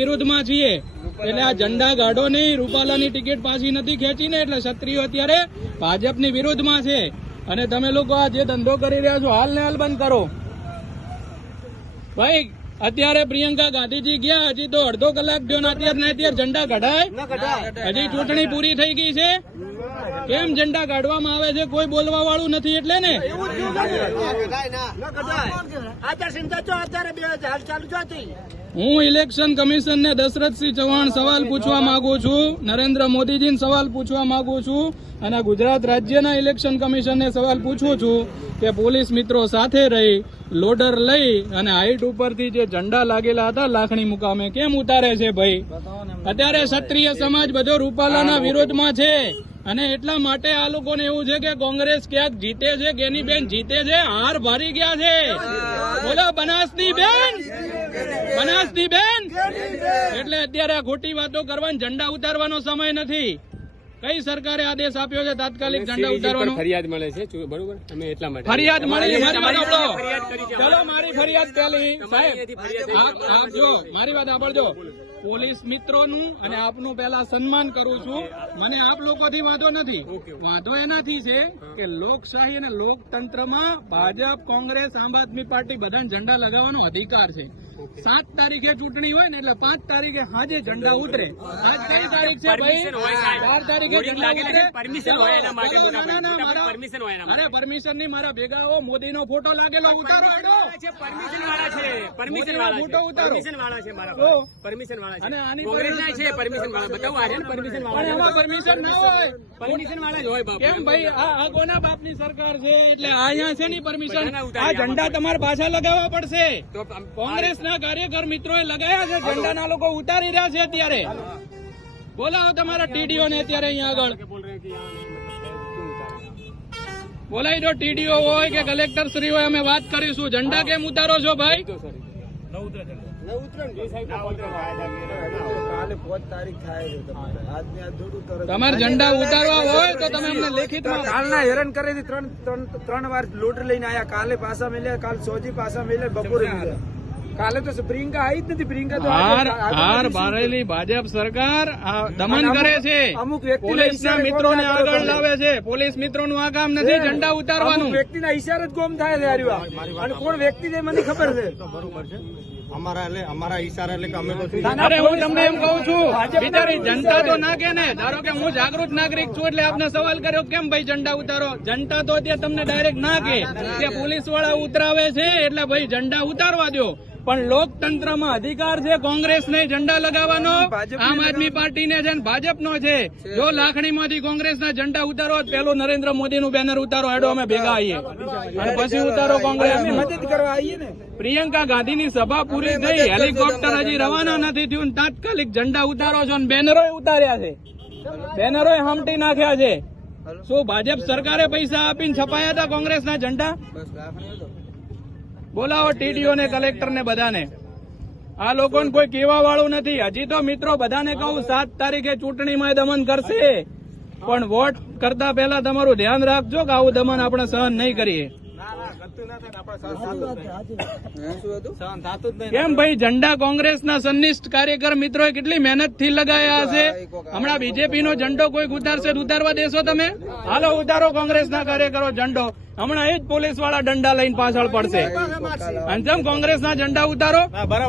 વિરોધમાં છીએ એટલે આ ઝંડા ગાઢો નહીં, રૂપાલાની ટિકિટ પાછી નથી ખેંચીને એટલે ક્ષત્રિયો અત્યારે ભાજપની વિરોધમાં છે. અને તમે લોકો આ જે ધંધો કરી રહ્યા છો હાલ ને હાલ બંધ કરો ભાઈ. અત્યારે પ્રિયંકા ગાંધીજી ગયા, હજી તો અડધો કલાક થયો ને અત્યારે ઝંડા કઢાય? હજી ચૂંટણી પૂરી થઈ ગઈ છે, કેમ ઝંડા કાઢવામાં આવે છે? કોઈ બોલવા વાળું નથી એટલે ને. હું ઇલેક્શન કમિશનને દશરથસિંહ ચૌહાણ સવાલ પૂછવા માંગુ છું, નરેન્દ્ર મોદીજીને સવાલ પૂછવા માંગુ છું અને ગુજરાત રાજ્યના ઇલેક્શન કમિશનને સવાલ પૂછું છું કે પોલીસ મિત્રો સાથે રહી લોડર લઈ અને હાઈટ ઉપરથી જે ઝંડા લાગેલા હતા લાખણી મુકામે કેમ ઉતારે છે ભાઈ? અત્યારે ક્ષત્રિય સમાજ બધો રૂપાલાના વિરોધમાં છે અને એટલા માટે આ લોકોને એવું છે કે કોંગ્રેસ ક્યાંક જીતે છે, ગેનીબેન જીતે છે, હાર ભારી ગયા છે. બોલો બનાસની બેન, બનાસની બેન. એટલે અત્યારે આ ખોટી વાતો કરવાની, ઝંડા ઉતારવાનો સમય નથી. કઈ સરકારે આદેશ આપ્યો છે તાત્કાલિક ઝંડા ઉતારવાનો? ફરિયાદ મળે છે, બરોબર? અમે એટલા માટે ફરિયાદ મળી. ચલો મારી ફરિયાદ પેલી સાહેબ આપજો, મારી વાત સાંભળજો. પોલીસ મિત્રોનું અને આપનું પહેલા સન્માન કરું છું. મને આપ લોકોથી વાંધો નથી, વાંધો એનાથી છે કે લોકશાહી અને લોકતંત્રમાં ભાજપ, કોંગ્રેસ, આમ આદમી પાર્ટી બધાને ઝંડા લગાવવાનો અધિકાર છે. 7 તારીખે ચૂંટણી હોય ને એટલે 5 તારીખે હાજે ઝંડા ઉતરે. આજ કઈ તારીખ છે ભાઈ? 4 તારીખે ઝંડા ઉતરે. અરે પરમિશન ની મારા ભેગા આવો, મોદીનો ફોટો લાગેલો ઉતારો. ફોટો ઉતારો. અને આની પરમિશન ના હોય, કેમ ભાઈ? આ કોના બાપની સરકાર છે એટલે અહીંયા છે ની પરમિશન? આ ઝંડા તમારે પાછા લગાવવા પડશે. કોંગ્રેસના કાર્યકર મિત્રોએ લગાયા છે ઝંડા, ના લોકો ઉતારી રહ્યા છે. અત્યારે બોલાવો તમારા ટીડીઓ ને અત્યારે અહીંયા આગળ બોલાવી દો. ટીડીઓ હોય કે કલેક્ટર શ્રી હોય, અમે વાત કરીશું. ઝંડા કેમ ઉતારો છો ભાઈ? તમારે ઝંડા ઉતારવા હોય તો તમે અમને લેખિતમાં. કાલના હેરાન કરે છે, 3 વાર લોટર લઈને આયા. કાલે પાછા મળ્યા, કાલ સોજી પાછા મળ્યા, બપોરે મળ્યા. કાલે તો પ્રિયંકા આવી જ નથી. પ્રિયંકા તો હાર બારેલી ભાજપ સરકાર દમન કરે છે, અમુક પોલીસના મિત્રોને આગળ લાવે છે. પોલીસ મિત્રોનું આ કામ નથી ઝંડા ઉતારવાનું. વ્યક્તિના ઈશારે જ કોમ થાય છે. અને કોણ વ્યક્તિ છે મને ખબર છે. અમારા ઈશારા એટલે અમે તો અરે હું તમને એમ કહું છું, બિચારી જનતા તો ના કે ને. ધારો કે હું જાગૃત નાગરિક છું એટલે આપને સવાલ કર્યો કેમ ભાઈ ઝંડા ઉતારો. જનતા તો ત્યાં તમને ડાયરેક્ટ ના કે પોલીસ વાળા ઉતરાવે છે એટલે ભાઈ ઝંડા ઉતારવા દો. પણ લોકતંત્રમાં અધિકાર છે કોંગ્રેસને ઝંડા લગાવવાનો, આમ આદમી પાર્ટીને છે ને ભાજપનો છે. જો લાખણીમાંથી કોંગ્રેસના ઝંડા ઉતારો, પેલું નરેન્દ્ર મોદીનું બેનર ઉતારો, હેડો અમે ભેગા આવીએ અને પછી ઉતારો કોંગ્રેસની. મદદ કરવા આવીએ ને. પ્રિયંકા ગાંધીની સભા પૂરી થઈ, હેલિકોપ્ટર હજી રવાના નથી થયું, તાત્કાલિક ઝંડા ઉતારો છો. બેનરો ઉતાર્યા છે, બેનરો હમટી નાખ્યા છે. શું ભાજપ સરકારે પૈસા આપીને છપાયા હતા કોંગ્રેસના ઝંડા? બોલાવો ટીડીઓ ને, કલેક્ટર ને, બધાને. આ લોકોને કોઈ કહેવા વાળું નથી. હજી તો મિત્રો બધાને કહું 7 તારીખે ચૂંટણીમાં દમન કરશે, પણ વોટ કરતા પહેલા તમારું ધ્યાન રાખજો કે આવું દમન આપણે સહન નહીં કરીએ. કેમ ભાઈ? ઝંડા કોંગ્રેસના સન્નિષ્ઠ કાર્યકર મિત્રોએ કેટલી મહેનત થી લગાયા હશે. હમણાં બીજેપી નો ઝંડો કોઈ ઉતારશે, ઉતારવા દેશો તમે? હાલો ઉતારો કોંગ્રેસના કાર્યકરો ઝંડો. હમણાં એ જ પોલીસ વાળા દંડા લઈને પાછળ પડશે. અને જેમ કોંગ્રેસના ઝંડા ઉતારો.